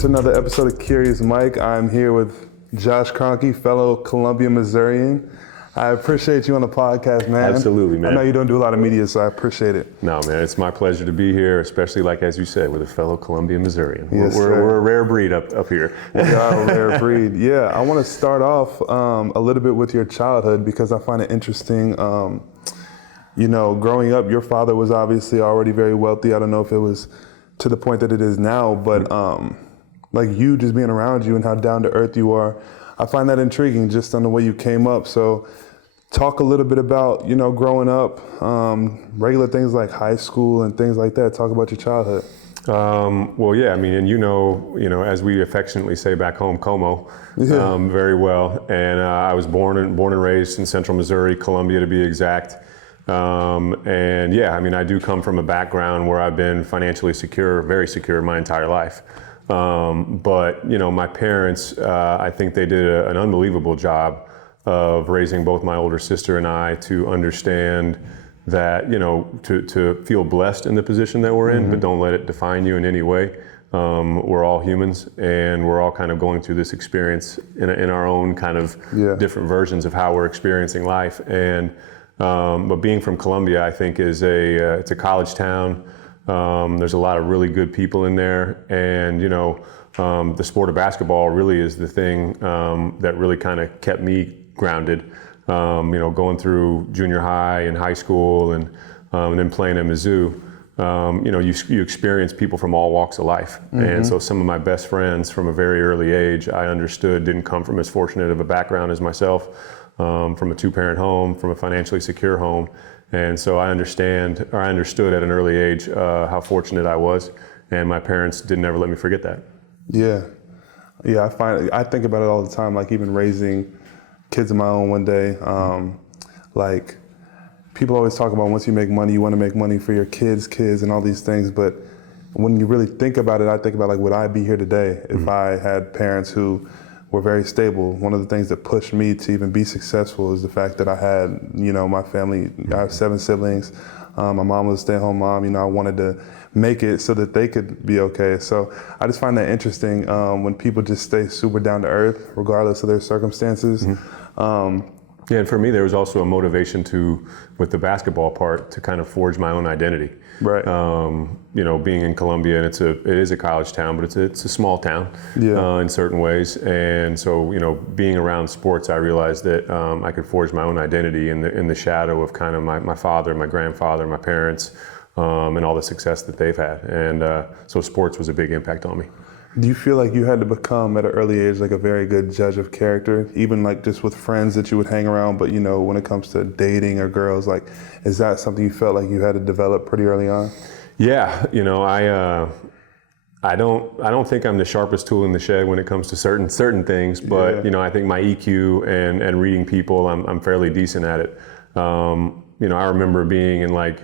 to another episode of Curious Mike. I'm here with Josh Kroenke, fellow Columbia Missourian. I appreciate you on the podcast, man. Absolutely, man. I know you don't do a lot of media, so I appreciate it. No, man, it's my pleasure to be here, especially like, as you said, with a fellow Columbia Missourian. Yes, we're a rare breed up here. We are a rare breed. Yeah, I want to start off a little bit with your childhood because I find it interesting. You know, growing up, your father was obviously already very wealthy. I don't know if it was to the point that it is now, but like you just being around you and how down to earth you are, I find that intriguing just on the way you came up. So talk a little bit about, you know, growing up, regular things like high school and things like that. Talk about your childhood. Well, yeah, I mean, and you know, as we affectionately say back home, Como, very well. And I was born and raised in Central Missouri, Columbia to be exact. And yeah, I mean, I do come from a background where I've been financially secure, very secure my entire life. But, you know, my parents, I think they did an unbelievable job of raising both my older sister and I to understand that, you know, to feel blessed in the position that we're in, but don't let it define you in any way. We're all humans and we're all kind of going through this experience in our own kind of different versions of how we're experiencing life. And but being from Columbia, I think it's a college town. There's a lot of really good people in there, and you know, the sport of basketball really is the thing that really kind of kept me grounded. You know, going through junior high and high school, and then playing at Mizzou. You know, you experience people from all walks of life, and so some of my best friends from a very early age, I understood didn't come from as fortunate of a background as myself. From a two-parent home, from a financially secure home. And so I understood at an early age how fortunate I was, and my parents didn't ever let me forget that. Yeah, I think about it all the time, like even raising kids of my own one day. Like people always talk about once you make money, you want to make money for your kids and all these things, but when you really think about it, I think about like, would I be here today if I had parents who were very stable? One of the things that pushed me to even be successful is the fact that I had, you know, my family, I have 7 siblings. My mom was a stay-at-home mom. You know, I wanted to make it so that they could be okay. So I just find that interesting when people just stay super down to earth, regardless of their circumstances. Yeah, and for me, there was also a motivation with the basketball part, to kind of forge my own identity. Right. You know, being in Columbia, and it is a college town, but it's a small town in certain ways. And so, you know, being around sports, I realized that I could forge my own identity in the shadow of kind of my father, my grandfather, my parents, and all the success that they've had. And so sports was a big impact on me. Do you feel like you had to become at an early age like a very good judge of character, even like just with friends that you would hang around, but you know, when it comes to dating or girls, like, is that something you felt like you had to develop pretty early on? Yeah, you know, I don't think I'm the sharpest tool in the shed when it comes to certain things, but you know, I think my EQ and reading people, I'm fairly decent at it. You know, I remember being in like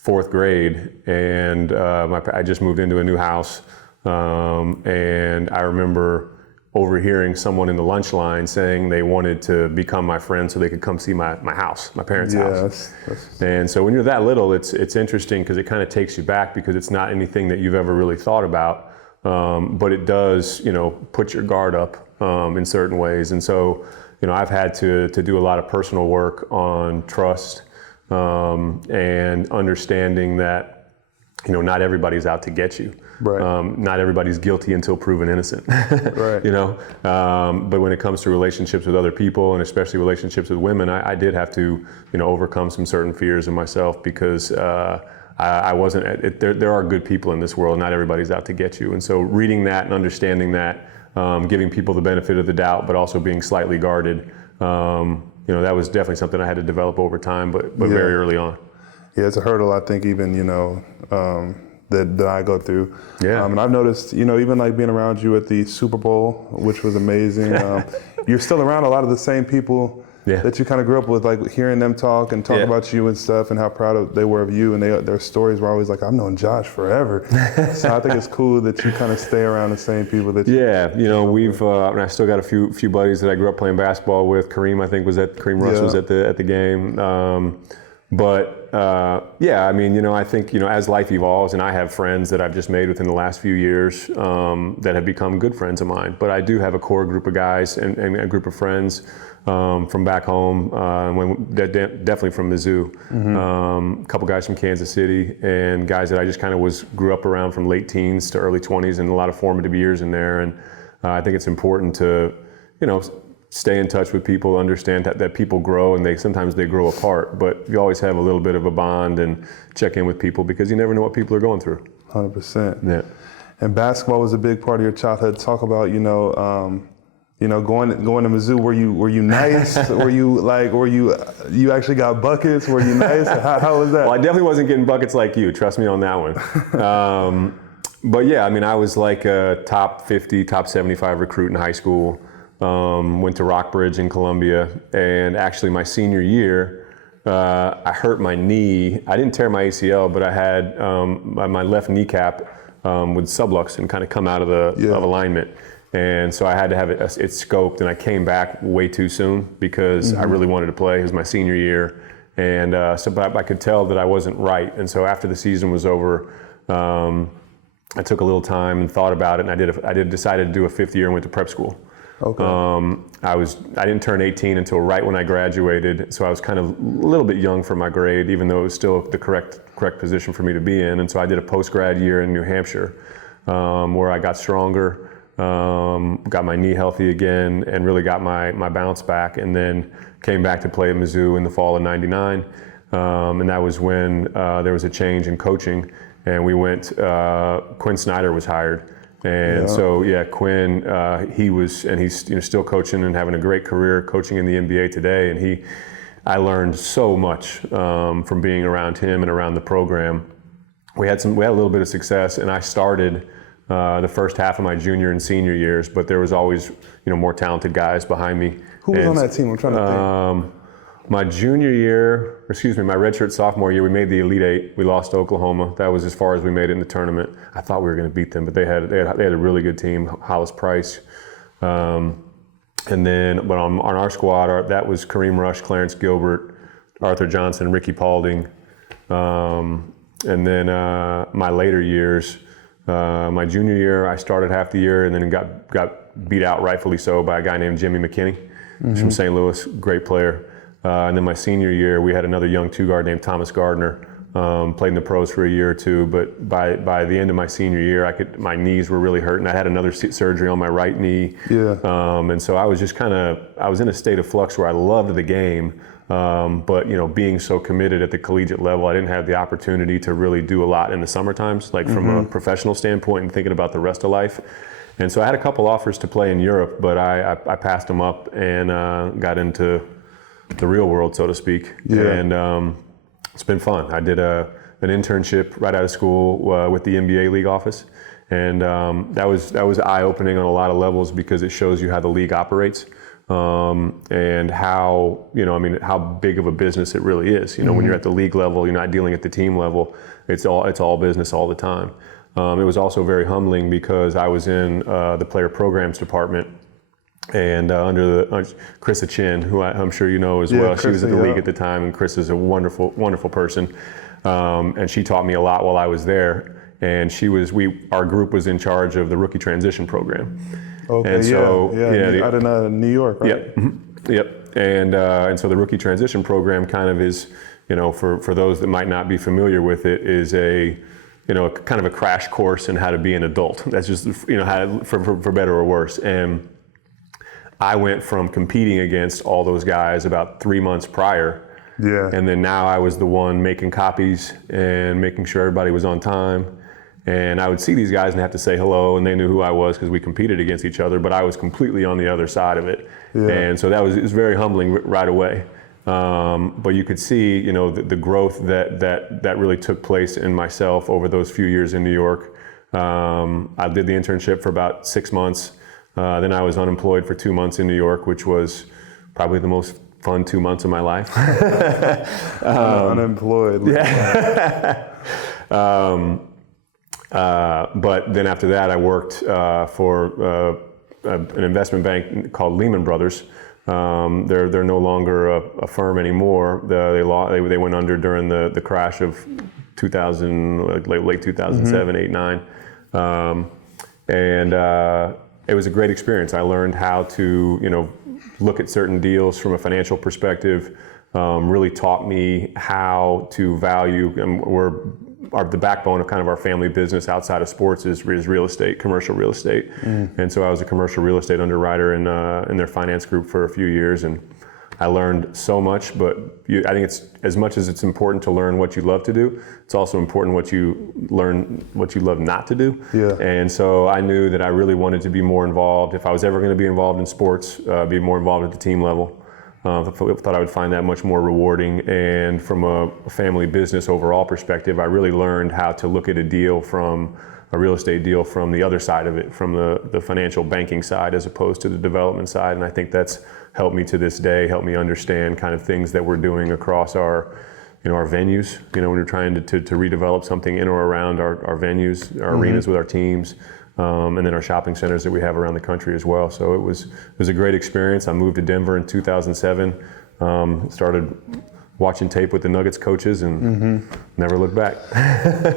4th grade, and I just moved into a new house. And I remember overhearing someone in the lunch line saying they wanted to become my friend so they could come see my house, my parents' house. And so when you're that little, it's interesting because it kind of takes you back, because it's not anything that you've ever really thought about, but it does, you know, put your guard up in certain ways. And so, you know, I've had to do a lot of personal work on trust and understanding that, you know, not everybody's out to get you. Right. Not everybody's guilty until proven innocent. Right. You know, but when it comes to relationships with other people, and especially relationships with women, I did have to, you know, overcome some certain fears in myself, because I wasn't. There are good people in this world. Not everybody's out to get you. And so reading that and understanding that, giving people the benefit of the doubt, but also being slightly guarded, you know, that was definitely something I had to develop over time, but very early on. Yeah, it's a hurdle, I think, even, you know, that I go through. Yeah. And I've noticed, you know, even like being around you at the Super Bowl, which was amazing, you're still around a lot of the same people that you kind of grew up with, like hearing them talk about you and stuff, and how proud they were of you, and their stories were always like, I've known Josh forever. So I think it's cool that you kind of stay around the same people that you. Yeah, you know, and I still got a few buddies that I grew up playing basketball with. Kareem Russ was at the game. But yeah, I mean, I think, as life evolves, and I have friends that I've just made within the last few years that have become good friends of mine. But I do have a core group of guys and a group of friends from back home, definitely from Mizzou, a couple guys from Kansas City, and guys that I just kind of grew up around from late teens to early 20s, and a lot of formative years in there. And I think it's important to, stay in touch with people, understand that people grow, and sometimes they grow apart, but you always have a little bit of a bond and check in with people because you never know what people are going through. 100%. Yeah. And basketball was a big part of your childhood. Talk about, going to Mizzou. Were you nice? You actually got buckets? Were you nice? How was that? Well, I definitely wasn't getting buckets like you. Trust me on that one. But yeah, I mean, I was like a top 50, top 75 recruit in high school. Went to Rockbridge in Columbia, and actually my senior year, I hurt my knee. I didn't tear my ACL, but I had my left kneecap with sublux and kind of come out of of alignment. And so I had to have it scoped, and I came back way too soon because I really wanted to play. It was my senior year, and but I could tell that I wasn't right. And so after the season was over, I took a little time and thought about it, and I decided to do a fifth year and went to prep school. Okay. I didn't turn 18 until right when I graduated, so I was kind of a little bit young for my grade, even though it was still the correct position for me to be in. And so I did a post-grad year in New Hampshire, where I got stronger, got my knee healthy again, and really got my bounce back, and then came back to play at Mizzou in the fall of '99. And that was when there was a change in coaching, and we went, Quinn Snyder was hired. And so, Quinn, he's still coaching and having a great career coaching in the NBA today. And I learned so much from being around him and around the program. We had a little bit of success, and I started the first half of my junior and senior years, but there was always, more talented guys behind me. Who was on that team? I'm trying to think. My my redshirt sophomore year, we made the Elite Eight. We lost to Oklahoma. That was as far as we made it in the tournament. I thought we were going to beat them, but they had a really good team. Hollis Price, and then but on our squad, that was Kareem Rush, Clarence Gilbert, Arthur Johnson, Ricky Paulding, and then my later years, my junior year, I started half the year and then got beat out, rightfully so, by a guy named Jimmy McKinney from St. Louis, great player. And then my senior year, we had another young two-guard named Thomas Gardner, played in the pros for a year or two, but by the end of my senior year, my knees were really hurting. I had another surgery on my right knee. And so I was just I was in a state of flux where I loved the game, but being so committed at the collegiate level, I didn't have the opportunity to really do a lot in the summer times, like from a professional standpoint and thinking about the rest of life. And so I had a couple offers to play in Europe, but I passed them up and got into the real world, so to speak. And it's been fun. I did an internship right out of school with the NBA league office, and that was eye-opening on a lot of levels because it shows you how the league operates and how how big of a business it really is. When you're at the league level, you're not dealing at the team level. It's all business all the time. It was also very humbling because I was in the player programs department. And under Krista Chin, who I'm sure you know as well, she was at the league at the time, and Chris is a wonderful, wonderful person. And she taught me a lot while I was there. And our group was in charge of the rookie transition program. Okay, and so, out in New York, right? Yep, yep. And so the rookie transition program kind of is, for those that might not be familiar with it, is a kind of a crash course in how to be an adult. That's just how for better or worse. And I went from competing against all those guys about 3 months prior, and then now I was the one making copies and making sure everybody was on time. And I would see these guys and have to say hello, and they knew who I was because we competed against each other, but I was completely on the other side of it. And so it was very humbling right away. But you could see, the growth that really took place in myself over those few years in New York. I did the internship for about 6 months. Then I was unemployed for 2 months in New York, which was probably the most fun 2 months of my life. Unemployed. Yeah. But then after that, I worked for an investment bank called Lehman Brothers, They're no longer a firm anymore. They went under during the crash of 2000, late 2007, 8, 9. It was a great experience. I learned how to, look at certain deals from a financial perspective. Really taught me how to value. The backbone of kind of our family business outside of sports is real estate, commercial real estate. And so I was a commercial real estate underwriter in their finance group for a few years, and I learned so much. But I think it's as much as it's important to learn what you love to do, it's also important what you love not to do. Yeah. And so I knew that I really wanted to be more involved. If I was ever going to be involved in sports, be more involved at the team level. I thought I would find that much more rewarding. And from a family business overall perspective, I really learned how to look at a real estate deal from the other side of it, from the financial banking side as opposed to the development side. And I think that's helped me to this day, helped me understand kind of things that we're doing across our venues. When we're trying to redevelop something in or around our venues, our arenas with our teams. And then our shopping centers that we have around the country as well. So it was a great experience. I moved to Denver in 2007, started watching tape with the Nuggets coaches and never looked back.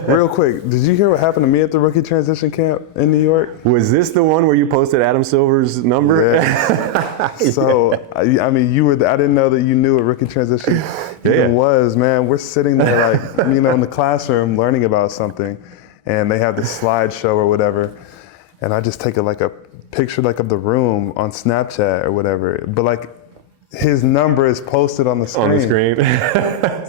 Real quick, did you hear what happened to me at the rookie transition camp in New York? Was this the one where you posted Adam Silver's number? Yeah. So, I mean, I didn't know that you knew what rookie transition even was, man. We're sitting there like, in the classroom learning about something. And they have this slideshow or whatever, and I just take a picture of the room on Snapchat or whatever. But his number is posted on the screen. On the screen.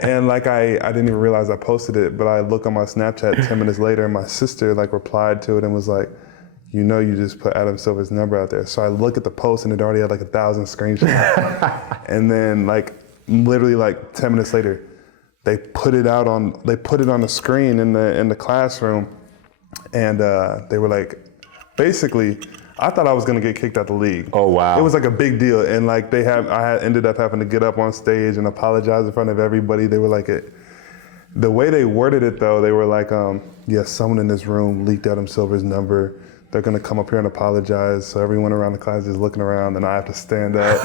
And I didn't even realize I posted it, but I look on my Snapchat 10 minutes later, and my sister replied to it and was like, you just put Adam Silver's number out there. So I look at the post, and it already had 1,000 screenshots. And then literally 10 minutes later, they put it on the screen in the classroom, and they were basically, I thought I was gonna get kicked out the league. Oh wow! It was a big deal, and I ended up having to get up on stage and apologize in front of everybody. They were the way they worded it though, they were yes, someone in this room leaked Adam Silver's number. They're gonna come up here and apologize. So everyone around the class is looking around, and I have to stand up,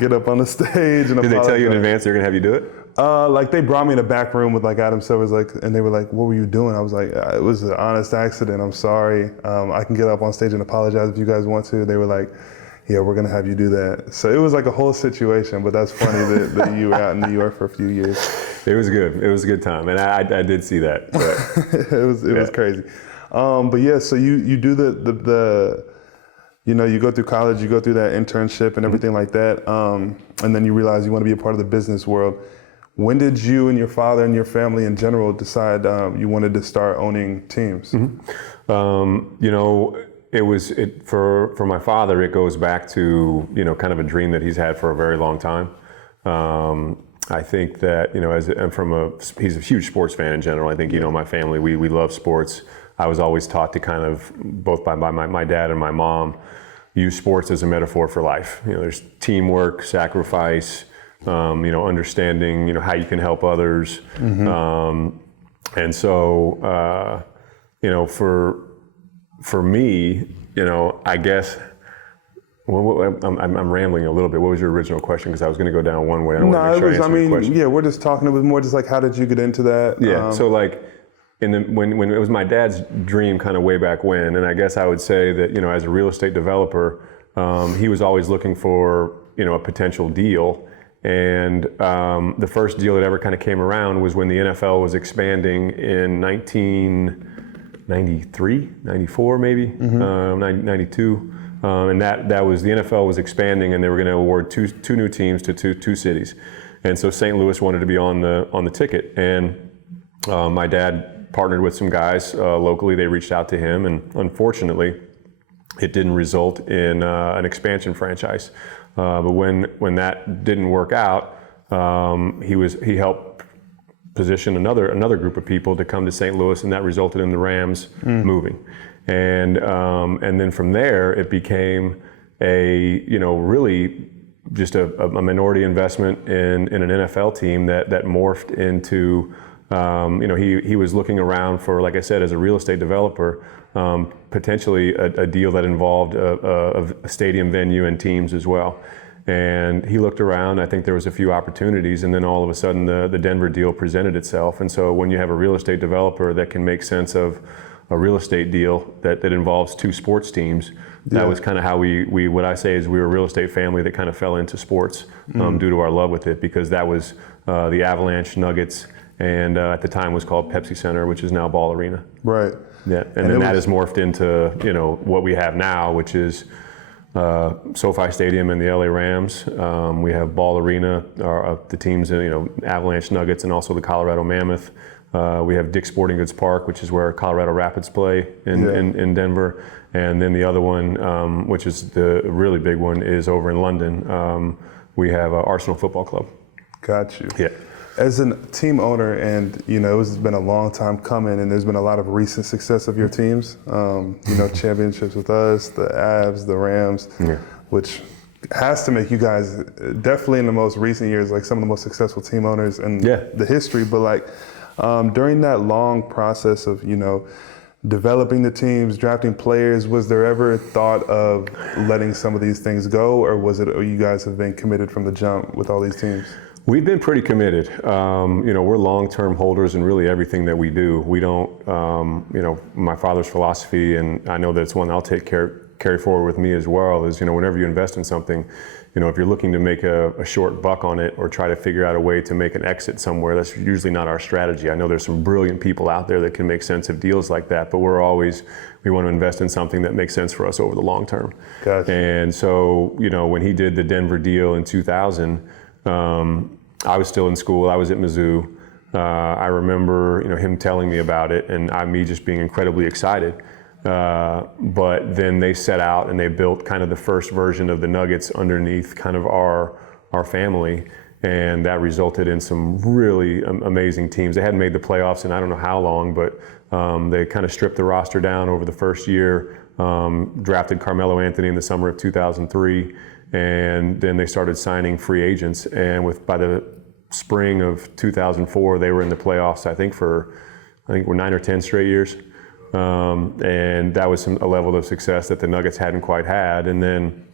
get up on the stage, and apologize. Did they tell you in advance they're gonna have you do it? They brought me in the back room with Adam Silver's and they were like, "What were you doing?" I was like, "It was an honest accident. I'm sorry. I can get up on stage and apologize if you guys want to." They were like, "Yeah, we're gonna have you do that." So it was a whole situation. But that's funny that you were out in New York for a few years. It was good. It was a good time, and I did see that. But it was crazy. But yeah, so you do the you go through college, you go through that internship and everything like that, and then you realize you want to be a part of the business world. When did you and your father and your family in general decide you wanted to start owning teams? For my father, it goes back to kind of a dream that he's had for a very long time. I think that he's a huge sports fan in general. I think my family, we love sports. I was always taught to kind of, both by my dad and my mom, use sports as a metaphor for life. There's teamwork, sacrifice, understanding, how you can help others. And so, for me, I guess, I'm rambling a little bit. What was your original question? Because I was going to go down one way. We're just talking. It was more just how did you get into that? Yeah. So when it was my dad's dream kind of way back when, and I guess I would say that, as a real estate developer, he was always looking for, a potential deal. And the first deal that ever kind of came around was when the NFL was expanding in 1993, 94 maybe, 92. And that was, the NFL was expanding, and they were going to award two new teams to two cities. And so St. Louis wanted to be on the ticket. And my dad partnered with some guys locally. They reached out to him, and unfortunately, it didn't result in an expansion franchise. But when that didn't work out, he helped position another group of people to come to St. Louis, and that resulted in the Rams moving. And then from there, it became really just a minority investment in an NFL team that morphed into, he was looking around for, like I said, as a real estate developer, potentially a deal that involved a stadium venue and teams as well. And he looked around. I think there was a few opportunities, and then all of a sudden the Denver deal presented itself. And so when you have a real estate developer that can make sense of a real estate deal that involves two sports teams, that was kind of how we what I say is we were a real estate family that kind of fell into sports due to our love with it, because that was the Avalanche, Nuggets, and at the time was called Pepsi Center, which is now Ball Arena. Right. Yeah, and then that has morphed into what we have now, which is SoFi Stadium and the LA Rams. We have Ball Arena, the teams, Avalanche, Nuggets, and also the Colorado Mammoth. We have Dick's Sporting Goods Park, which is where Colorado Rapids play in Denver. And then the other one, which is the really big one, is over in London. We have Arsenal Football Club. Got you. Yeah. As a team owner, and it's been a long time coming, and there's been a lot of recent success of your teams. Championships with us, the Avs, the Rams, which has to make you guys definitely in the most recent years like some of the most successful team owners in the history. But during that long process of developing the teams, drafting players, was there ever thought of letting some of these things go, or was it you guys have been committed from the jump with all these teams? We've been pretty committed. We're long-term holders in really everything that we do. We don't, my father's philosophy, and I know that it's one I'll carry forward with me as well, is, whenever you invest in something, if you're looking to make a short buck on it or try to figure out a way to make an exit somewhere, that's usually not our strategy. I know there's some brilliant people out there that can make sense of deals like that, but we want to invest in something that makes sense for us over the long term. Gotcha. And so, when he did the Denver deal in 2000, I was still in school. I was at Mizzou. I remember, him telling me about it, and me just being incredibly excited. But then they set out and they built kind of the first version of the Nuggets underneath kind of our family, and that resulted in some really amazing teams. They hadn't made the playoffs in I don't know how long, but they kind of stripped the roster down over the first year, drafted Carmelo Anthony in the summer of 2003, and then they started signing free agents, and by the spring of 2004, they were in the playoffs, I think we're 9 or 10 straight years. And that was a level of success that the Nuggets hadn't quite had. And then,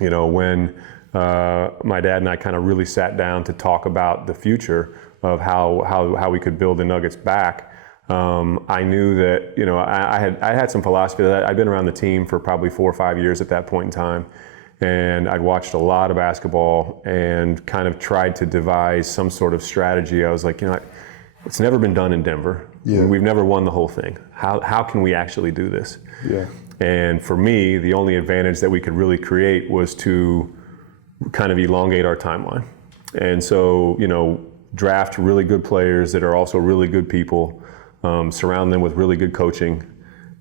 when my dad and I kind of really sat down to talk about the future of how we could build the Nuggets back, I knew that I had some philosophy that I'd been around the team for probably 4 or 5 years at that point in time, and I'd watched a lot of basketball and kind of tried to devise some sort of strategy. I was like, it's never been done in Denver. Yeah. We've never won the whole thing. How can we actually do this? Yeah. And for me, the only advantage that we could really create was to kind of elongate our timeline. And so, draft really good players that are also really good people, surround them with really good coaching,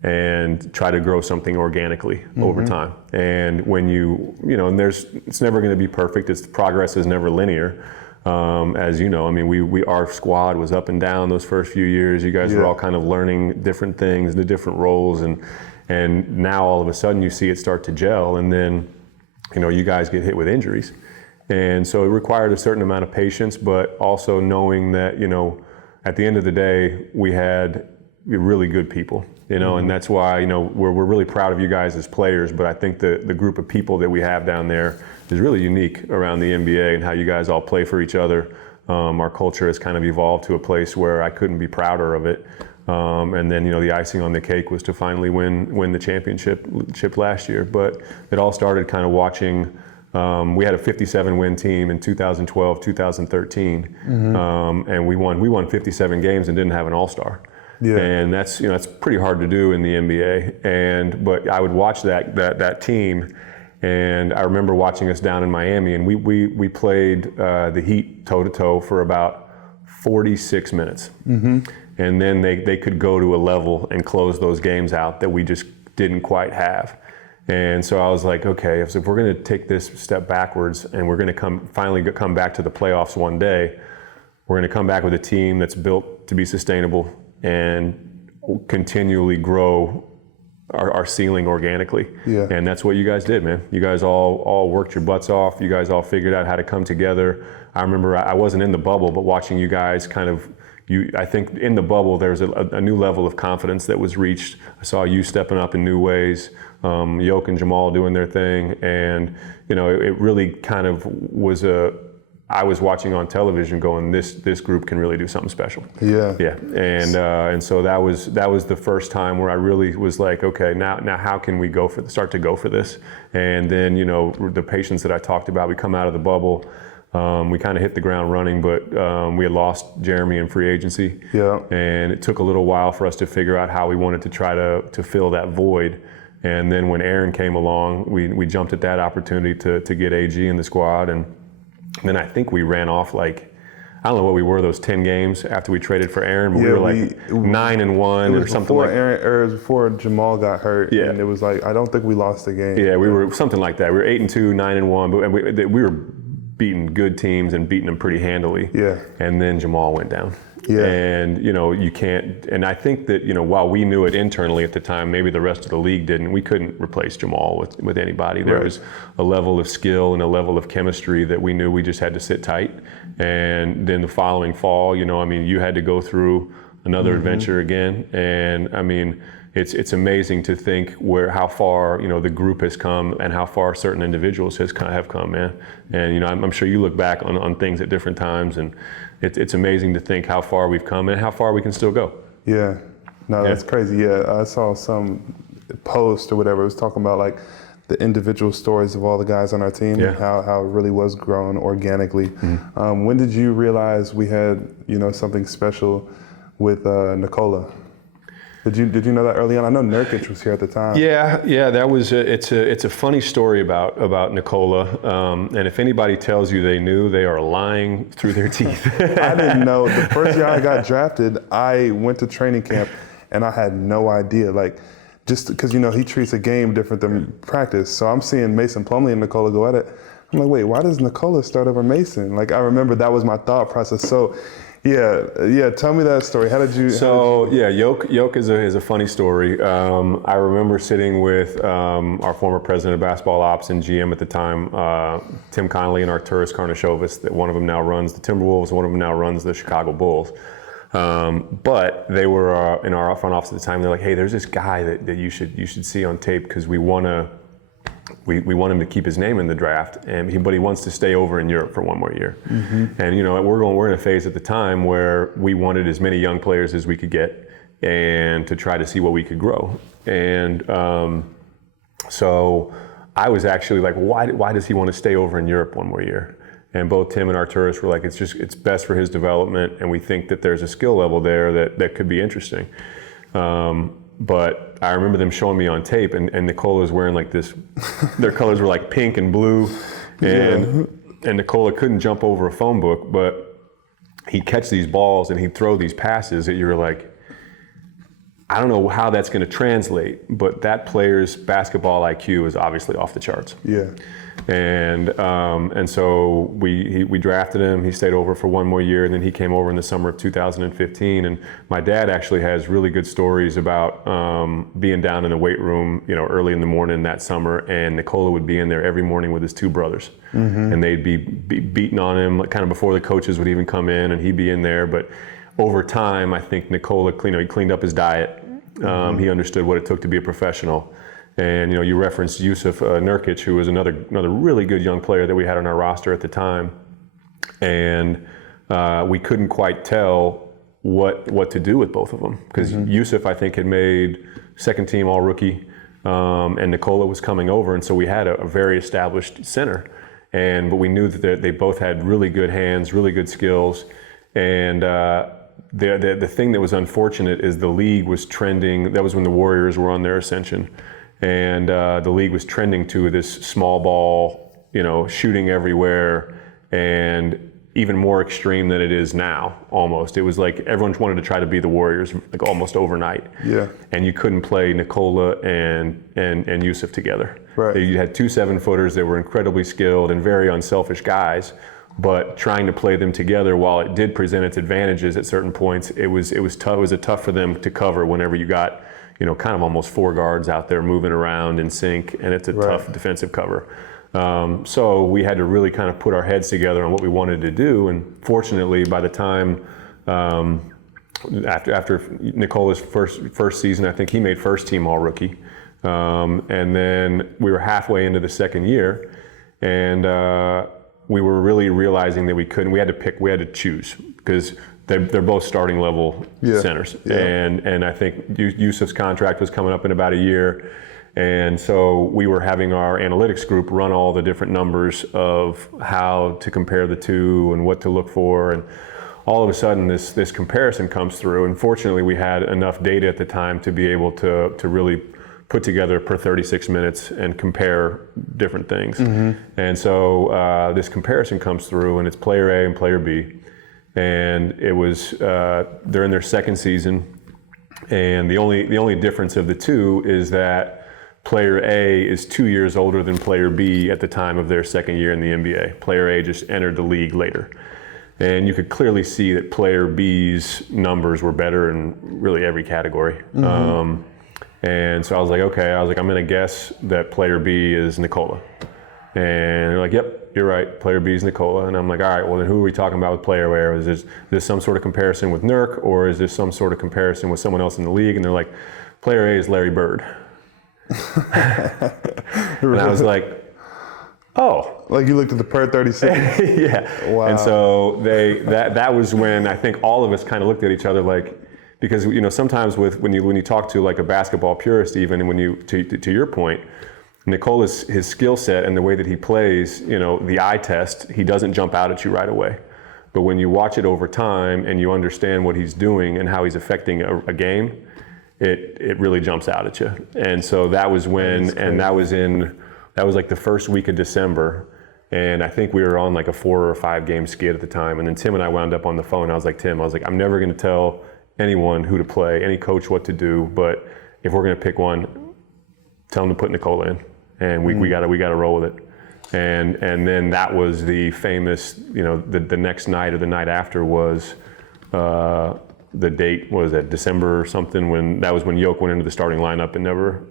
and try to grow something organically over time. And when and it's never going to be perfect. Progress is never linear. As you know, our squad was up and down those first few years. You guys were all kind of learning different things, the different roles, and now all of a sudden you see it start to gel, and then, you guys get hit with injuries. And so it required a certain amount of patience, but also knowing that, at the end of the day, we had really good people, and that's why, we're really proud of you guys as players, but I think the group of people that we have down there is really unique around the NBA and how you guys all play for each other. Our culture has kind of evolved to a place where I couldn't be prouder of it. And then, the icing on the cake was to finally win the championship last year. But it all started kind of watching. We had a 57-win team in 2012, 2013, and we won 57 games and didn't have an all-star. Yeah. And that's pretty hard to do in the NBA. But I would watch that team, and I remember watching us down in Miami, and we played the Heat toe-to-toe for about 46 minutes. And then they could go to a level and close those games out that we just didn't quite have. And so I was like, okay, if we're going to take this step backwards and we're going to finally come back to the playoffs one day, we're going to come back with a team that's built to be sustainable and continually grow our ceiling organically. Yeah. And that's what you guys did, man. You guys all worked your butts off. You guys all figured out how to come together. I remember I wasn't in the bubble, but watching you guys kind of, I think in the bubble, there's a new level of confidence that was reached. I saw you stepping up in new ways. Yoke and Jamal doing their thing, and it really kind of was I was watching on television going, this group can really do something special. Yeah. Yeah. And so that was the first time where I really was like, okay, now how can we start to go for this? And then, the patience that I talked about, we come out of the bubble, we kind of hit the ground running, but we had lost Jeremy in free agency. Yeah. And it took a little while for us to figure out how we wanted to try to fill that void. And then when Aaron came along, we jumped at that opportunity to get AG in the squad. And then I think we ran off I don't know what we were those 10 games after we traded for Aaron, but we were 9-1 or something like that. It was before Jamal got hurt, yeah. And it was I don't think we lost the game. Yeah, we were something like that. We were 8-2, 9-1, but we were beating good teams and beating them pretty handily. Yeah. And then Jamal went down. Yeah. And, you can't, and I think that, while we knew it internally at the time, maybe the rest of the league didn't, we couldn't replace Jamal with anybody. There was a level of skill and a level of chemistry that we knew we just had to sit tight. And then the following fall, you had to go through another adventure again. And it's amazing to think how far, the group has come and how far certain individuals have come, man. And, I'm sure you look back on things at different times, and it's amazing to think how far we've come and how far we can still go. Yeah. No, that's crazy. Yeah, I saw some post or whatever. It was talking about the individual stories of all the guys on our team and how it really was grown organically. Mm-hmm. When did you realize we had, something special with Nikola? Did you know that early on? I know Nurkic was here at the time. Yeah, that was it's a funny story about Nikola, and if anybody tells you they knew, they are lying through their teeth. I didn't know. The first year I got drafted, I went to training camp, and I had no idea. Just because he treats a game different than practice. So I'm seeing Mason Plumlee and Nikola go at it. I'm like, wait, why does Nikola start over Mason? I remember that was my thought process. So. Yeah. Tell me that story. How did you? Yoke is a funny story. I remember sitting with our former president of basketball ops and GM at the time, Tim Connolly and Arturas Karnisovas. That one of them now runs the Timberwolves, one of them now runs the Chicago Bulls. But they were in our front office at the time. They're like, hey, there's this guy that you should see on tape because we want him to keep his name in the draft, but he wants to stay over in Europe for one more year. Mm-hmm. And we're in a phase at the time where we wanted as many young players as we could get, and to try to see what we could grow. And so I was actually like, why does he want to stay over in Europe one more year? And both Tim and Arturas were like, it's best for his development, and we think that there's a skill level there that could be interesting. But I remember them showing me on tape, and Nikola was wearing this, their colors were pink and blue, and Nikola couldn't jump over a phone book, but he'd catch these balls and he'd throw these passes that you were like, I don't know how that's going to translate, but that player's basketball IQ is obviously off the charts. Yeah. And so we drafted him. He stayed over for one more year, and then he came over in the summer of 2015. And my dad actually has really good stories about being down in the weight room, early in the morning that summer, and Nikola would be in there every morning with his two brothers, mm-hmm. and they'd be beating on him kind of before the coaches would even come in, and he'd be in there. But over time, I think Nikola he cleaned up his diet. Mm-hmm. He understood what it took to be a professional. And you referenced Yusuf Nurkic, who was another really good young player that we had on our roster at the time, and we couldn't quite tell what to do with both of them because mm-hmm. Yusuf, I think, had made second team All Rookie, and Nikola was coming over, and so we had a very established center, but we knew that they both had really good hands, really good skills, and the thing that was unfortunate is the league was trending. That was when the Warriors were on their ascension. And the league was trending to this small ball, shooting everywhere, and even more extreme than it is now, almost. It was like everyone wanted to try to be the Warriors, almost overnight. Yeah. And you couldn't play Nikola and Yusuf together. Right. You had two 7-footers that were incredibly skilled and very unselfish guys, but trying to play them together, while it did present its advantages at certain points, it was tough. It was tough for them to cover whenever you got kind of almost four guards out there moving around in sync, and it's a tough defensive cover. So we had to really kind of put our heads together on what we wanted to do, and fortunately, by the time after Nikola's first season, I think he made first team All Rookie. And then we were halfway into the second year, and we were really realizing that we had to pick, we had to choose, because they're both starting level centers. Yeah. And I think Yusuf's contract was coming up in about a year. And so we were having our analytics group run all the different numbers of how to compare the two and what to look for. And all of a sudden this comparison comes through. And fortunately we had enough data at the time to be able to really put together per 36 minutes and compare different things. And so this comparison comes through, and it's player A and player B. And it was, they're in their second season. And the only difference of the two is that player A is 2 years older than player B at the time of their second year in the NBA. Player A just entered the league later. And you could clearly see that player B's numbers were better in really every category. And so I was like, okay, I'm going to guess that player B is Nikola. And they're like, yep, you're right, player B is Nikola. And I'm like, all right, well then who are we talking about with player A? Is this some sort of comparison with Nurk, or is this some sort of comparison with someone else in the league? And they're like, player A is Larry Bird. And I was like, oh. Like you looked at the per 36? Yeah. Wow. And so that was when I think all of us kind of looked at each other like, because sometimes when you talk to like a basketball purist even, and when you to your point, Nikola's his skill set and the way that he plays, the eye test, he doesn't jump out at you right away. But when you watch it over time and you understand what he's doing and how he's affecting a game, it really jumps out at you. And so that was when, and that was like the first week of December. And I think we were on like a 4 or 5 game skid at the time. And then Tim and I wound up on the phone. I was like, Tim, I'm never going to tell anyone who to play, any coach what to do. But if we're going to pick one, tell them to put Nikola in. And we got to roll with it. And then that was the famous, the next night or the night after was, the date was at December or something, that was when Yoke went into the starting lineup and never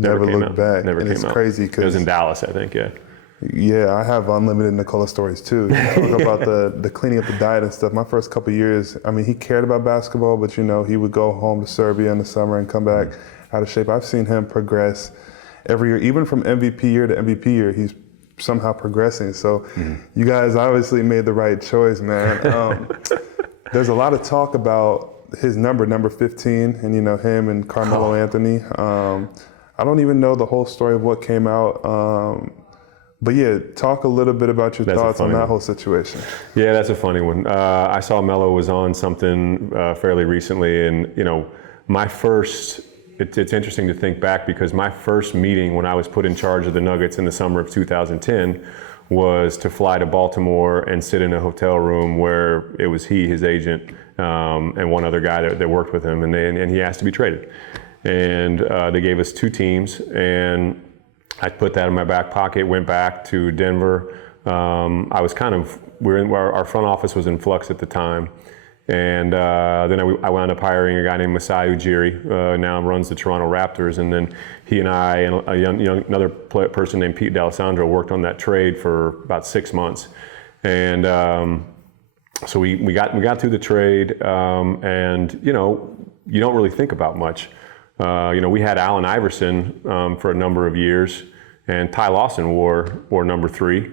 came looked out. back. Never and came it's out. crazy It was in Dallas, I think, yeah. Yeah, I have unlimited Nikola stories too. Talk about the cleaning up the diet and stuff. My first couple of years, he cared about basketball, but he would go home to Serbia in the summer and come back out of shape. I've seen him progress every year, even from MVP year to MVP year. He's somehow progressing. So you guys obviously made the right choice, man. There's a lot of talk about his number 15, and him and Carmelo Anthony. I don't even know the whole story of what came out. But yeah, talk a little bit about your thoughts on that whole situation. Yeah, that's a funny one. I saw Melo was on something fairly recently, and it's interesting to think back, because my first meeting when I was put in charge of the Nuggets in the summer of 2010 was to fly to Baltimore and sit in a hotel room where it was his agent, and one other guy that worked with him, and he asked to be traded. And they gave us 2 teams, and I put that in my back pocket, went back to Denver. I was our front office was in flux at the time. And then I wound up hiring a guy named Masai Ujiri, now runs the Toronto Raptors. And then he and I and another person named Pete D'Alessandro worked on that trade for about 6 months. And so we got through the trade, and you don't really think about much. We had Allen Iverson for a number of years, and Ty Lawson wore number 3.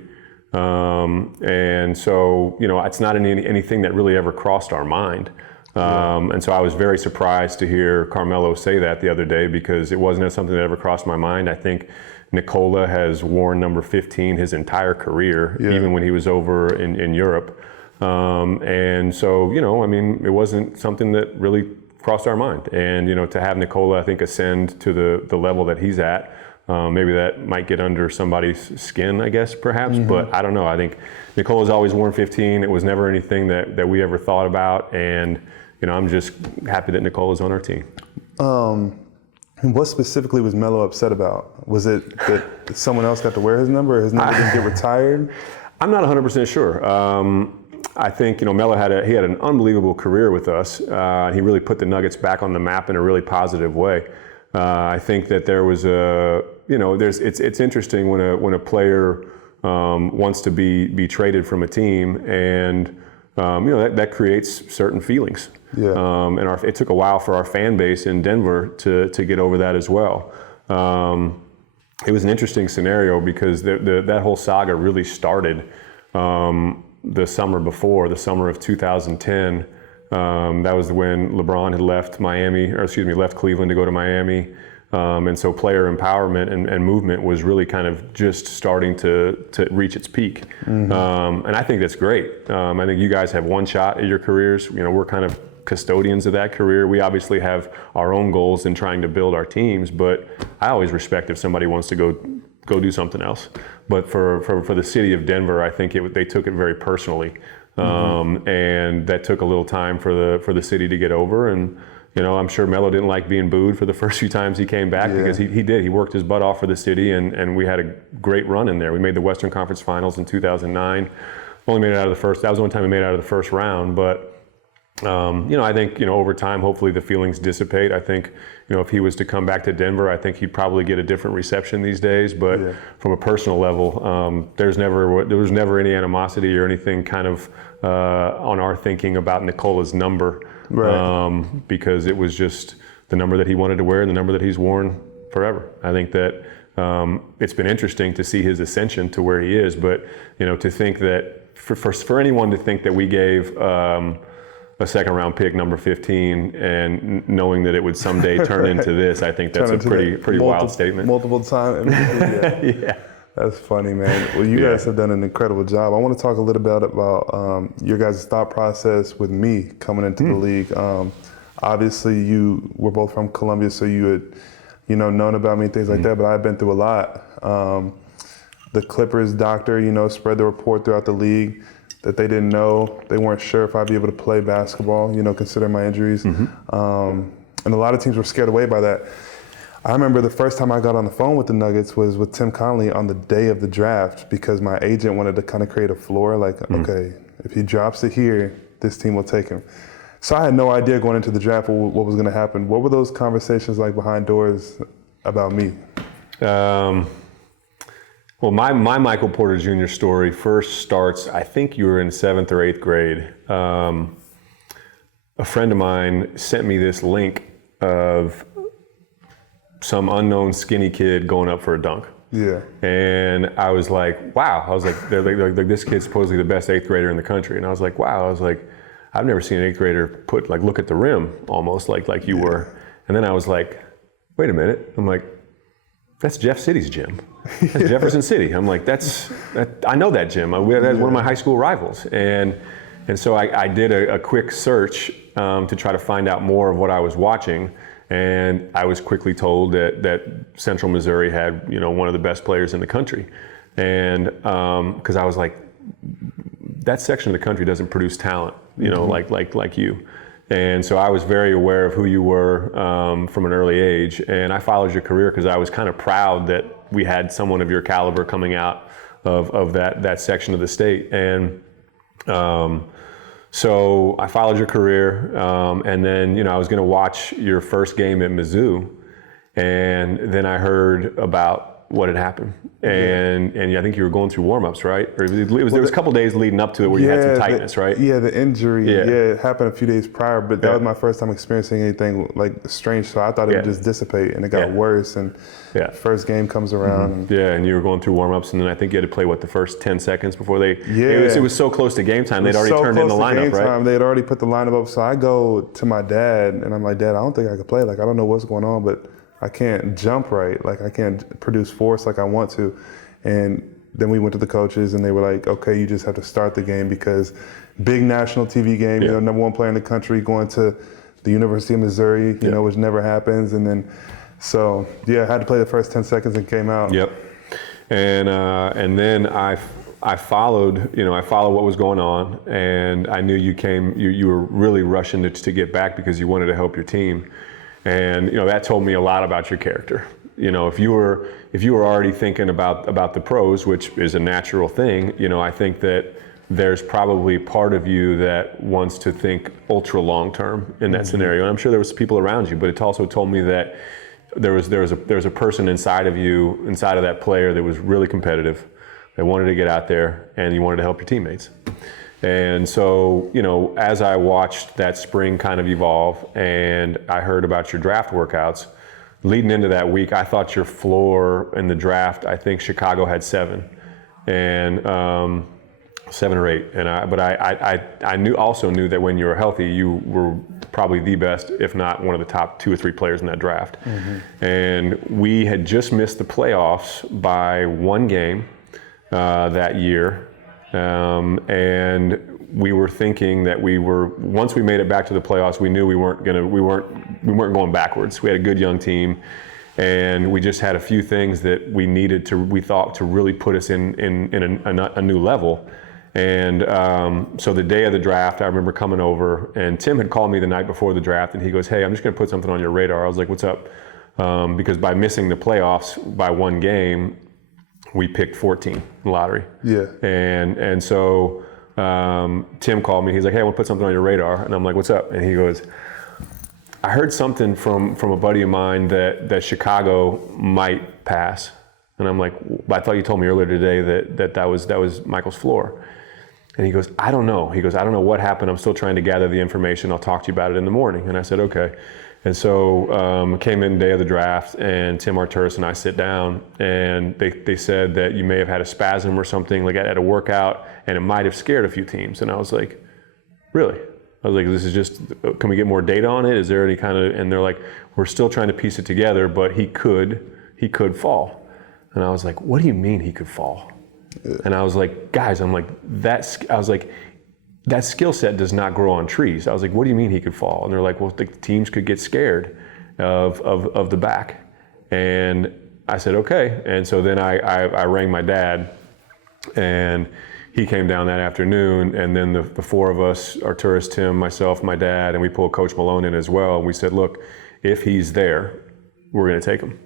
And so, it's not anything that really ever crossed our mind. And so I was very surprised to hear Carmelo say that the other day, because it wasn't something that ever crossed my mind. I think Nikola has worn number 15 his entire career, even when he was over in Europe. And so, it wasn't something that really crossed our mind. And, to have Nikola, I think, ascend to the level that he's at, maybe that might get under somebody's skin, I guess, perhaps. But I don't know. I think Nikola's always worn 15. It was never anything that we ever thought about. And, I'm just happy that Nikola's on our team. What specifically was Melo upset about? Was it that someone else got to wear his number, or his number didn't get retired? I'm not 100% sure. I think, Melo had an unbelievable career with us. He really put the Nuggets back on the map in a really positive way. I think that there was it's interesting when a player wants to be traded from a team, and that creates certain feelings. Yeah. And it took a while for our fan base in Denver to get over that as well. it was an interesting scenario because that whole saga really started the summer before, the summer of 2010. That was when LeBron had left left Cleveland to go to Miami. And so player empowerment and movement was really kind of just starting to reach its peak. And I think that's great. I think you guys have one shot at your careers. We're kind of custodians of that career. We obviously have our own goals in trying to build our teams, but I always respect if somebody wants to go do something else. But for the city of Denver, I think they took it very personally. And that took a little time for the city to get over. And I'm sure Melo didn't like being booed for the first few times he came back because he did. He worked his butt off for the city, and we had a great run in there. We made the Western Conference Finals in 2009. Only made it out of the first. That was the only time we made it out of the first round. But I think over time, hopefully the feelings dissipate. I think if he was to come back to Denver, I think he'd probably get a different reception these days. But from a personal level, there was never any animosity or anything kind of on our thinking about Nikola's number. Right. Because it was just the number that he wanted to wear and the number that he's worn forever. I think that it's been interesting to see his ascension to where he is, but to think that for anyone to think that we gave a second round pick, number 15, and knowing that it would someday turn into this, I think that's a pretty wild statement. Multiple times. Yeah. That's funny, man. Well, you guys have done an incredible job. I want to talk a little bit about your guys' thought process with me coming into the league. Obviously, you were both from Columbia, so you had, known about me and things like that, but I've been through a lot. The Clippers doctor, spread the report throughout the league that they didn't know. They weren't sure if I'd be able to play basketball, considering my injuries. And a lot of teams were scared away by that. I remember the first time I got on the phone with the Nuggets was with Tim Connelly on the day of the draft because my agent wanted to kind of create a floor, like, okay, if he drops it here, this team will take him. So I had no idea going into the draft what was going to happen. What were those conversations like behind doors about me? Well, my Michael Porter Jr. story first starts, I think you were in 7th or 8th grade. A friend of mine sent me this link of some unknown skinny kid going up for a dunk. Yeah. And I was like, wow. I was like, this kid's supposedly the best 8th grader in the country. And I was like, wow. I was like, I've never seen an 8th grader look at the rim almost like you were. And then I was like, wait a minute. I'm like, that's Jeff City's gym. That's Jefferson City. I'm like, I know that gym. That's one of my high school rivals. And so I did a quick search to try to find out more of what I was watching. And I was quickly told that Central Missouri had, one of the best players in the country. And because I was like, that section of the country doesn't produce talent, like you. And so I was very aware of who you were from an early age. And I followed your career because I was kind of proud that we had someone of your caliber coming out of that section of the state. And so I followed your career, and then I was going to watch your first game at Mizzou, and then I heard about what had happened, and I think you were going through warm-ups, right? Or there was a couple days leading up to it where you had some tightness, right? Yeah, the injury. Yeah, it happened a few days prior, but that was my first time experiencing anything like strange. So I thought it would just dissipate, and it got worse. And first game comes around. And you were going through warm-ups, and then I think you had to play the first 10 seconds before they. It was so close to game time. They'd already turned in the lineup, right? They'd already put the lineup up. So I go to my dad, and I'm like, Dad, I don't think I could play. Like, I don't know what's going on, but I can't jump right. Like, I can't produce force like I want to. And then we went to the coaches, and they were like, okay, you just have to start the game because big national TV game, number one player in the country going to the University of Missouri, which never happens. And then, so, I had to play the first 10 seconds and came out. Yep. And then I followed, what was going on, and I knew you were really rushing to get back because you wanted to help your team. And that told me a lot about your character. If you were already thinking about the pros, which is a natural thing, I think that there's probably part of you that wants to think ultra long term in that scenario. And I'm sure there was people around you, but it also told me that there was a person inside of that player that was really competitive, that wanted to get out there, and you wanted to help your teammates. And so, as I watched that spring kind of evolve and I heard about your draft workouts, leading into that week, I thought your floor in the draft, I think Chicago had 7, and 7 or 8. And I also knew that when you were healthy, you were probably the best, if not one of the top 2 or 3 players in that draft. And we had just missed the playoffs by 1 game that year, and we were thinking that once we made it back to the playoffs, we knew we weren't going backwards. We had a good young team, and we just had a few things that we thought to really put us in a new level. And so the day of the draft, I remember coming over, and Tim had called me the night before the draft, and he goes, "Hey, I'm just going to put something on your radar." I was like, "What's up?" Because by missing the playoffs by 1 game, we picked 14 in the lottery. Yeah. And so Tim called me. He's like, "Hey, I want to put something on your radar." And I'm like, "What's up?" And he goes, "I heard something from a buddy of mine that Chicago might pass." And I'm like, "I thought you told me earlier today that was Michael's floor." And he goes, "I don't know." He goes, "I don't know what happened. I'm still trying to gather the information. I'll talk to you about it in the morning." And I said, "Okay." And so came in day of the draft, and Tim Arturis and I sit down, and they said that you may have had a spasm or something like at a workout, and it might have scared a few teams. And I was like, "Really?" I was like, "This is just, can we get more data on it? Is there any kind of," and they're like, "We're still trying to piece it together, but he could fall." And I was like, "What do you mean he could fall?" Yeah. And I was like, "Guys," that skill set does not grow on trees. I was like, "What do you mean he could fall?" And they're like, "Well, the teams could get scared of the back." And I said, "Okay." And so then I rang my dad, and he came down that afternoon, and then the 4 of us, Arturis, Tim, myself, my dad, and we pulled Coach Malone in as well. And we said, "Look, if he's there, we're going to take him."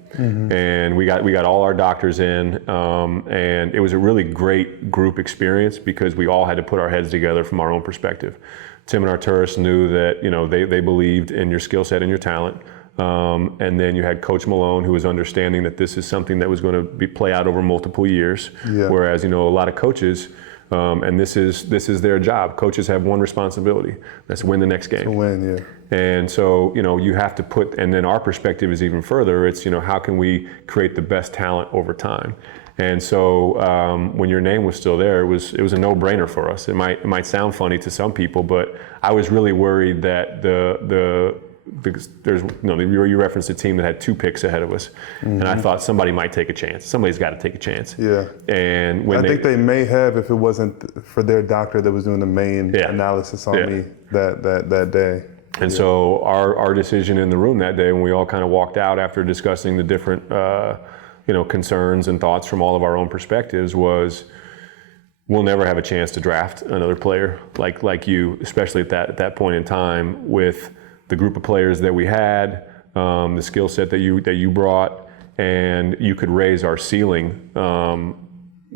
And we got all our doctors in, and it was a really great group experience because we all had to put our heads together from our own perspective. Tim and Arturis knew that they believed in your skill set and your talent, and then you had Coach Malone, who was understanding that this is something that was going to play out over multiple years. Yeah. Whereas a lot of coaches. And this is their job. Coaches have one responsibility. That's win the next game. To win, yeah. And so, you have to and then our perspective is even further. It's, how can we create the best talent over time? And so when your name was still there, it was a no-brainer for us. It might sound funny to some people, but I was really worried that you referenced a team that had 2 picks ahead of us, and I thought somebody might take a chance. Somebody's got to take a chance. Yeah. And I think they may have if it wasn't for their doctor that was doing the main analysis on me that day. And so our decision in the room that day, when we all kind of walked out after discussing the different concerns and thoughts from all of our own perspectives, was we'll never have a chance to draft another player like you, especially at that point in time with the group of players that we had, the skill set that you brought, and you could raise our ceiling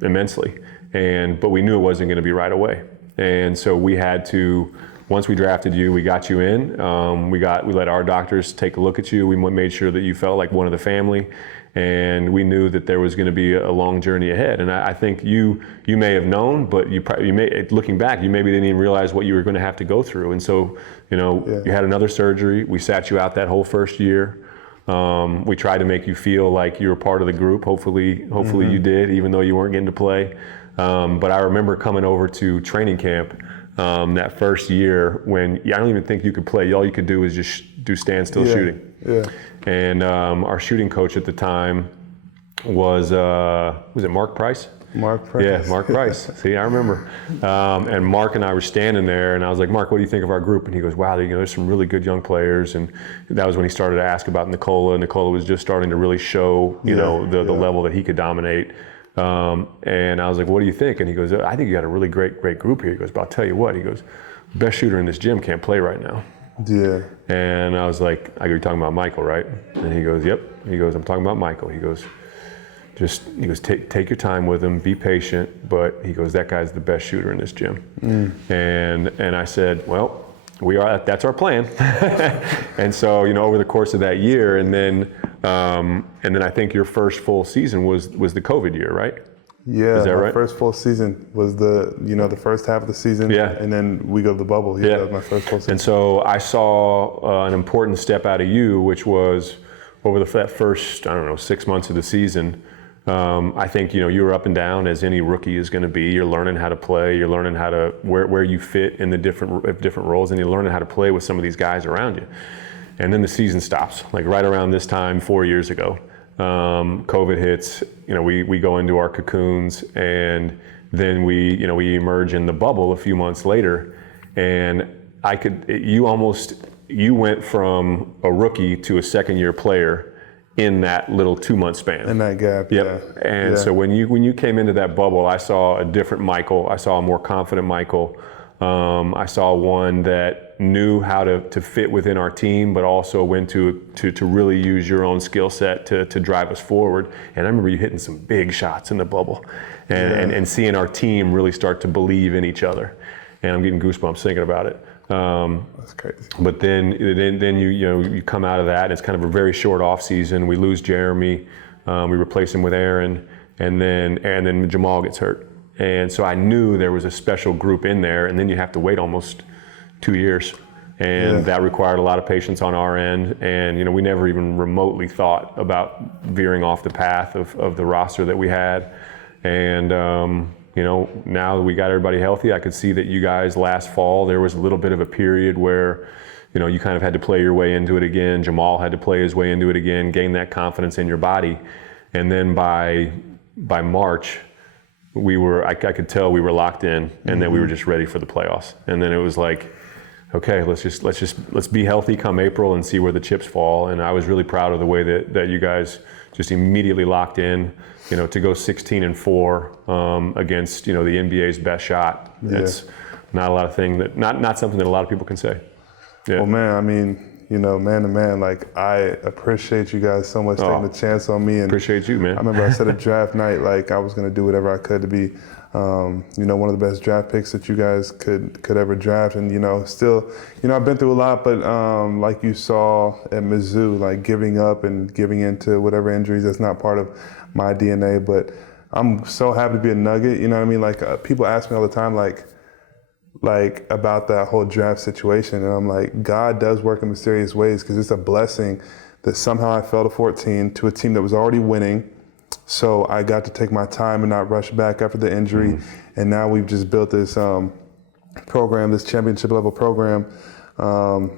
immensely. But we knew it wasn't going to be right away. And so we had to, once we drafted you, we got you in. We let our doctors take a look at you. We made sure that you felt like one of the family. And we knew that there was going to be a long journey ahead. And I think you may have known, but you may, looking back, you maybe didn't even realize what you were going to have to go through. And so, you had another surgery. We sat you out that whole first year. We tried to make you feel like you were part of the group. Hopefully you did, even though you weren't getting to play. But I remember coming over to training camp that first year when I don't even think you could play. All you could do was just do standstill shooting. Yeah. And our shooting coach at the time was it Mark Price? Mark Price. Yeah, Mark Price. See, I remember. And Mark and I were standing there, and I was like, "Mark, what do you think of our group?" And he goes, "Wow, there's some really good young players." And that was when he started to ask about Nikola. Nikola was just starting to really show, the level that he could dominate. And I was like, "What do you think?" And he goes, "I think you got a really great group here." He goes, "But I'll tell you what," he goes, "best shooter in this gym can't play right now." Yeah. And I was like, "You're talking about Michael, right?" And he goes, "Yep." He goes, "I'm talking about Michael." He goes, take your time with him, be patient, but he goes, "That guy's the best shooter in this gym." And I said, "Well, that's our plan." And so, over the course of that year, and then I think your first full season was the COVID year, right? Yeah, is that my right? first full season was the first half of the season, and then we go to the bubble. Yeah, that was my first full season. And so I saw an important step out of you, which was over that first, I don't know, 6 months of the season, I think, you were up and down as any rookie is going to be. You're learning how to play. You're learning how to where you fit in the different roles, and you're learning how to play with some of these guys around you. And then the season stops, like right around this time 4 years ago. COVID hits. We go into our cocoons, and then we emerge in the bubble a few months later. And you went from a rookie to a second-year player in that little 2-month span. In that gap, yep. And so when you came into that bubble, I saw a different Michael. I saw a more confident Michael. I saw one that knew how to fit within our team, but also when to really use your own skill set to drive us forward. And I remember you hitting some big shots in the bubble, and seeing our team really start to believe in each other. And I'm getting goosebumps thinking about it. That's crazy. But then you come out of that. It's kind of a very short off season. We lose Jeremy, we replace him with Aaron, and then Jamal gets hurt. And so I knew there was a special group in there, and then you have to wait almost 2 years, and that required a lot of patience on our end. And we never even remotely thought about veering off the path of the roster that we had. And now that we got everybody healthy, I could see that you guys last fall, there was a little bit of a period where, you kind of had to play your way into it again. Jamal had to play his way into it again, gain that confidence in your body. And then by March, I could tell we were locked in, and then we were just ready for the playoffs. And then it was like, okay, let's be healthy come April and see where the chips fall. And I was really proud of the way that you guys just immediately locked in. To go 16-4 against the NBA's best shot. It's not a lot of thing not something that a lot of people can say. Yeah. Well, man, I mean, man to man, like, I appreciate you guys so much taking the chance on me. And appreciate you, man. I remember I said at draft night, like, I was going to do whatever I could to be, one of the best draft picks that you guys could ever draft. And, still, I've been through a lot, but like you saw at Mizzou, like, giving up and giving into whatever injuries, that's not part of my DNA. But I'm so happy to be a Nugget, you know what I mean? Like, people ask me all the time, like about that whole draft situation. And I'm like, God does work in mysterious ways, because it's a blessing that somehow I fell to 14 to a team that was already winning. So I got to take my time and not rush back after the injury. And now we've just built this program, this championship level program, from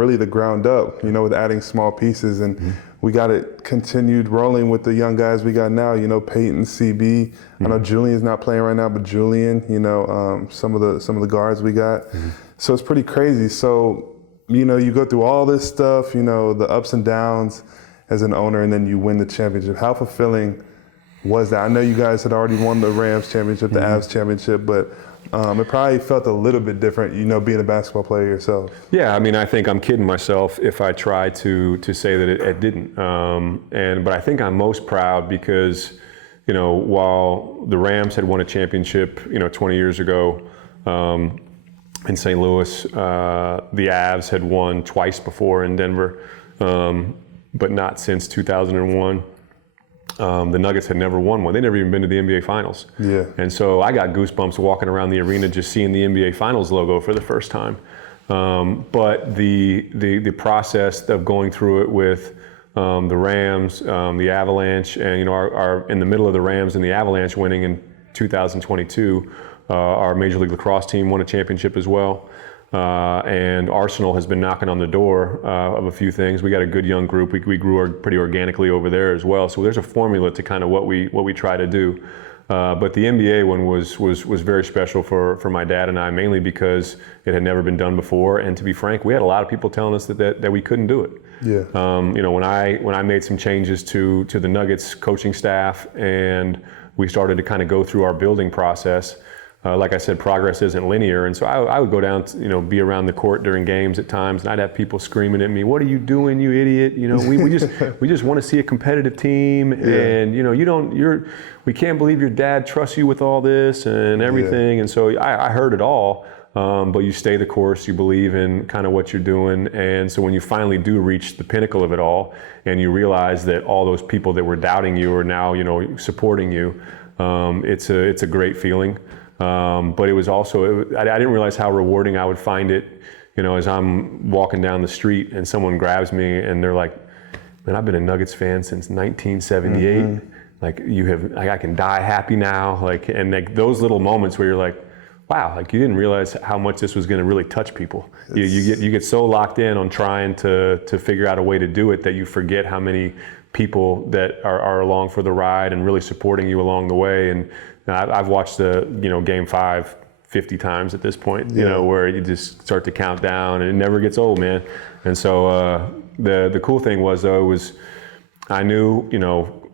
really the ground up, with adding small pieces. And we got it continued rolling with the young guys we got now, Peyton, CB. I know Julian's not playing right now, but Julian, some of the guards we got. So it's pretty crazy. So, you go through all this stuff, the ups and downs as an owner, and then you win the championship. How fulfilling was that? I know you guys had already won the Rams championship, the Avs championship, but it probably felt a little bit different, being a basketball player yourself. Yeah, I mean, I think I'm kidding myself if I try to say that it didn't. But I think I'm most proud because, while the Rams had won a championship, 20 years ago in St. Louis, the Avs had won twice before in Denver, but not since 2001. The Nuggets had never won one. They'd never even been to the NBA Finals. Yeah. And so I got goosebumps walking around the arena just seeing the NBA Finals logo for the first time. But the process of going through it with the Rams, the Avalanche, and our in the middle of the Rams and the Avalanche winning in 2022, our Major League Lacrosse team won a championship as well. And Arsenal has been knocking on the door of a few things. We got a good young group. We grew pretty organically over there as well. So there's a formula to kind of what we try to do. But the NBA one was very special for my dad and I, mainly because it had never been done before. And to be frank, we had a lot of people telling us that we couldn't do it. Yeah. When I made some changes to the Nuggets coaching staff and we started to kind of go through our building process. Like I said, progress isn't linear, and so I would go down, be around the court during games at times, and I'd have people screaming at me, "What are you doing, you idiot? We just want to see a competitive team, and we can't believe your dad trusts you with all this and everything." Yeah. And so I heard it all, but you stay the course, you believe in kind of what you're doing, and so when you finally do reach the pinnacle of it all, and you realize that all those people that were doubting you are now supporting you, it's a great feeling. But it was also, I didn't realize how rewarding I would find it, as I'm walking down the street and someone grabs me and they're like, man, I've been a Nuggets fan since 1978. Like I can die happy now. Like, and like those little moments where you're like, wow, like you didn't realize how much this was going to really touch people. You get so locked in on trying to figure out a way to do it that you forget how many people that are along for the ride and really supporting you along the way. And I've watched the Game 5 50 times at this point. Where you just start to count down and it never gets old, man. And so the cool thing was though I knew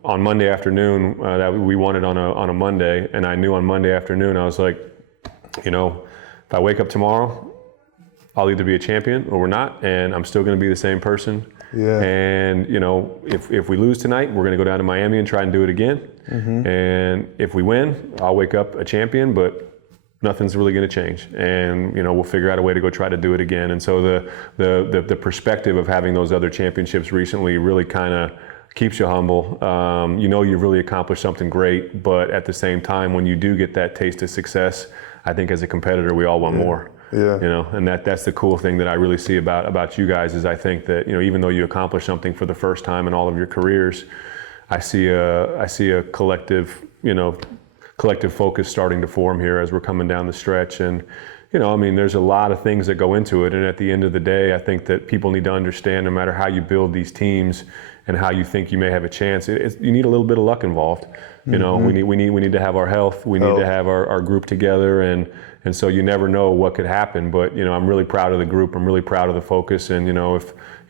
on Monday afternoon that we won it on a Monday, and I knew on Monday afternoon I was like, if I wake up tomorrow, I'll either be a champion or we're not, and I'm still going to be the same person. Yeah. And if we lose tonight, we're going to go down to Miami and try and do it again. And if we win, I'll wake up a champion, but nothing's really going to change. And we'll figure out a way to go try to do it again. And so the perspective of having those other championships recently really kind of keeps you humble. You've really accomplished something great, but at the same time, when you do get that taste of success, I think as a competitor, we all want more. Yeah. And that's the cool thing that I really see about you guys is I think that even though you accomplish something for the first time in all of your careers, I see a collective focus starting to form here as we're coming down the stretch. And there's a lot of things that go into it. And at the end of the day, I think that people need to understand no matter how you build these teams and how you think you may have a chance, you need a little bit of luck involved. We need to have our health. We need to have our group together. And so you never know what could happen. But, I'm really proud of the group. I'm really proud of the focus. And,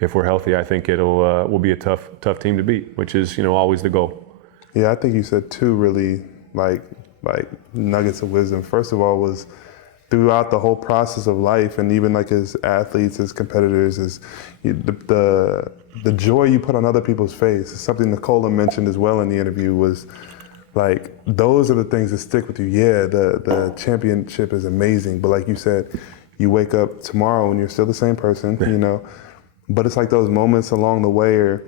if we're healthy, I think we'll be a tough team to beat, which is, always the goal. Yeah, I think you said two really like nuggets of wisdom. First of all was throughout the whole process of life, and even like as athletes, as competitors, is the joy you put on other people's face. It's something Nikola mentioned as well in the interview was like, those are the things that stick with you. Yeah, the championship is amazing, but like you said, you wake up tomorrow and you're still the same person, But it's like those moments along the way where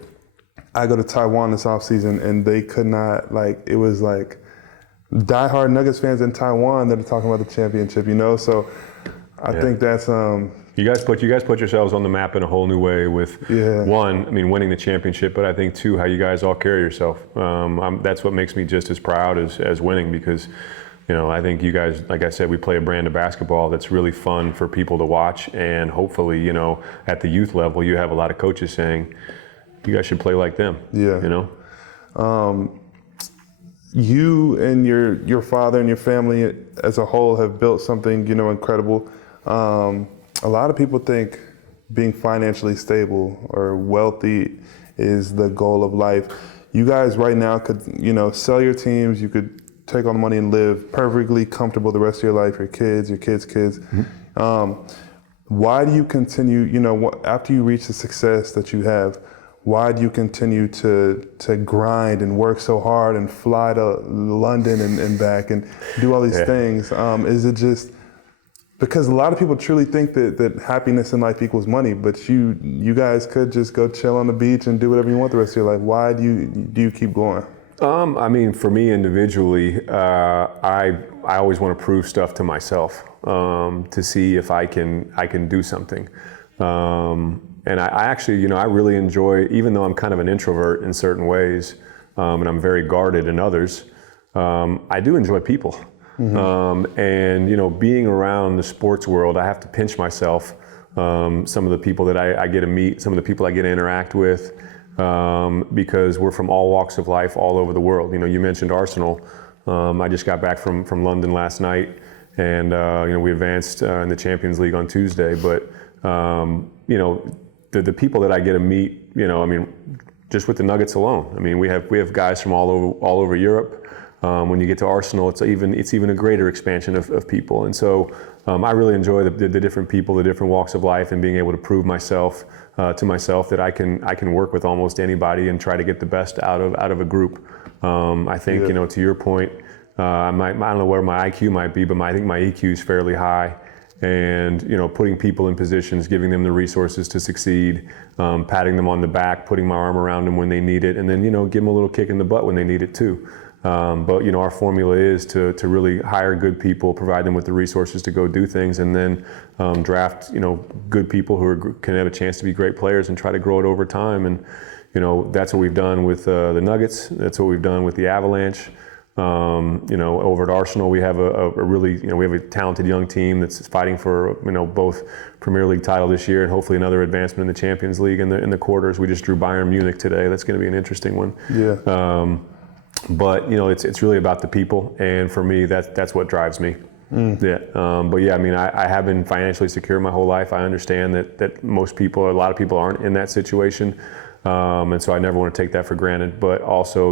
I go to Taiwan this offseason and they could not, it was like diehard Nuggets fans in Taiwan that are talking about the championship, So I think that's you guys put yourselves on the map in a whole new way with one, winning the championship, but I think two, how you guys all carry yourself. That's what makes me just as proud as winning, because I think you guys, like I said, we play a brand of basketball that's really fun for people to watch, and hopefully, at the youth level, you have a lot of coaches saying, you guys should play like them. Yeah. You and your father and your family as a whole have built something, incredible. A lot of people think being financially stable or wealthy is the goal of life. You guys right now could, sell your teams, you could take all the money and live perfectly comfortable the rest of your life, your kids' kids. Why do you continue, after you reach the success that you have, why do you continue to grind and work so hard and fly to London and back and do all these things? Is it just because a lot of people truly think that happiness in life equals money, but you guys could just go chill on the beach and do whatever you want the rest of your life. Why do you keep going? For me individually, I always want to prove stuff to myself to see if I can do something. And I actually, I really enjoy, even though I'm kind of an introvert in certain ways, and I'm very guarded in others, I do enjoy people. And, being around the sports world, I have to pinch myself. Some of the people that I get to meet, some of the people I get to interact with, because we're from all walks of life all over the world. You mentioned Arsenal. I just got back from London last night, and, we advanced in the Champions League on Tuesday. But, the people that I get to meet, just with the Nuggets alone. We have guys from all over Europe. When you get to Arsenal, it's even a greater expansion of people. And so I really enjoy the different people, the different walks of life, and being able to prove myself to myself that I can work with almost anybody and try to get the best out of a group. I think to your point, I don't know where my IQ might be, but I think my EQ is fairly high. And putting people in positions, giving them the resources to succeed, patting them on the back, putting my arm around them when they need it, and then give them a little kick in the butt when they need it too. But our formula is to really hire good people, provide them with the resources to go do things, and then draft good people who can have a chance to be great players and try to grow it over time. And that's what we've done with the Nuggets. That's what we've done with the Avalanche. Over at Arsenal, we have a really, we have a talented young team that's fighting for, both Premier League title this year and hopefully another advancement in the Champions League in the quarters. We just drew Bayern Munich today. That's going to be an interesting one. Yeah. But it's really about the people, and for me, that's what drives me. Yeah. But yeah, I have been financially secure my whole life. I understand that a lot of people aren't in that situation, and so I never want to take that for granted. But also,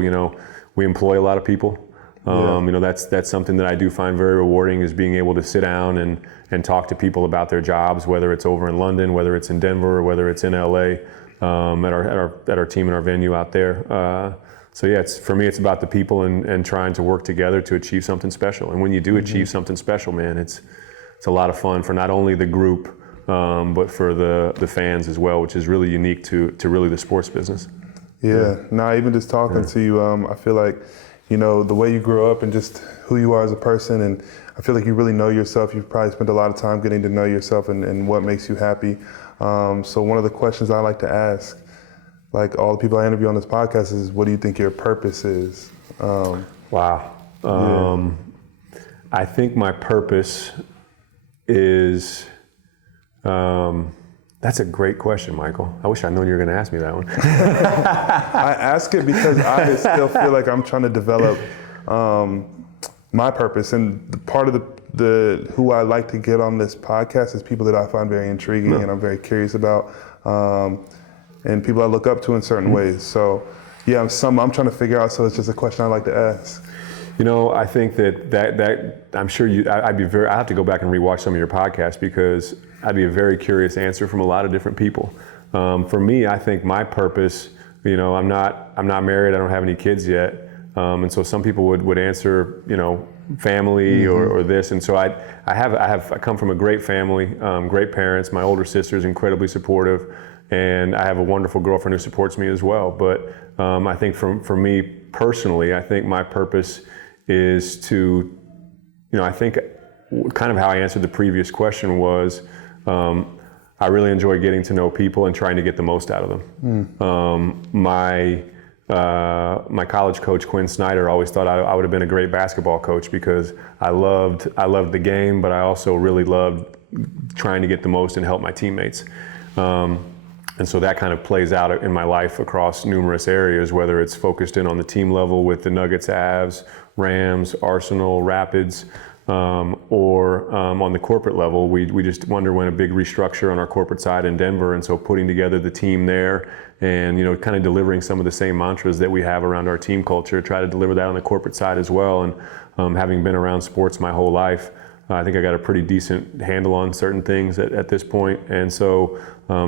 we employ a lot of people. That's something that I do find very rewarding, is being able to sit down and talk to people about their jobs, whether it's over in London, whether it's in Denver, or whether it's in LA, at our team and our venue out there. So yeah, for me, it's about the people and trying to work together to achieve something special. And when you do achieve something special, man, it's a lot of fun for not only the group, but for the fans as well, which is really unique to really the sports business. Yeah. Now, even just talking to you, I feel like, the way you grew up and just who you are as a person, and I feel like you really know yourself. You've probably spent a lot of time getting to know yourself and what makes you happy. So one of the questions I like to ask, like all the people I interview on this podcast, is what do you think your purpose is? Wow. I think my purpose is, that's a great question, Michael. I wish I'd known you were going to ask me that one. I ask it because I still feel like I'm trying to develop my purpose, and part of the who I like to get on this podcast is people that I find very intriguing and I'm very curious about, and people I look up to in certain ways. So yeah, I'm trying to figure out. So it's just a question I like to ask. I think that I'm sure I have to go back and rewatch some of your podcasts, because I'd be a very curious answer from a lot of different people. For me, I think my purpose, I'm not married, I don't have any kids yet. And so some people would answer, family or this. And so I come from a great family, great parents. My older sister is incredibly supportive, and I have a wonderful girlfriend who supports me as well. But I think for me personally, I think my purpose is to, I think kind of how I answered the previous question was, I really enjoy getting to know people and trying to get the most out of them. My college coach, Quinn Snyder, always thought I would have been a great basketball coach, because I loved the game, but I also really loved trying to get the most and help my teammates. And so that kind of plays out in my life across numerous areas, whether it's focused in on the team level with the Nuggets, Avs, Rams, Arsenal, Rapids, or on the corporate level. We just underwent a big restructure on our corporate side in Denver, and so putting together the team there and kind of delivering some of the same mantras that we have around our team culture, try to deliver that on the corporate side as well. And having been around sports my whole life, I think I got a pretty decent handle on certain things at this point. And so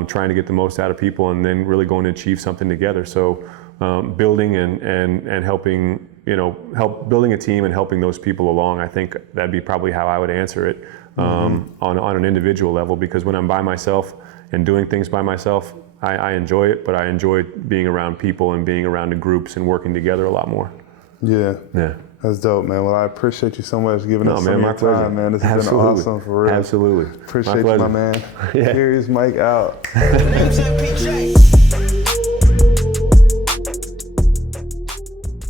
trying to get the most out of people and then really going to achieve something together. So building and helping, building a team and helping those people along, I think that'd be probably how I would answer it on an individual level. Because when I'm by myself and doing things by myself, I enjoy it, but I enjoy being around people and being around the groups and working together a lot more. Yeah. Yeah. That's dope, man. Well, I appreciate you so much for giving us some of your pleasure. time, man. This has been awesome, for real. Absolutely. Appreciate you, my man. Yeah. Here's Mike out. Name's MPJ.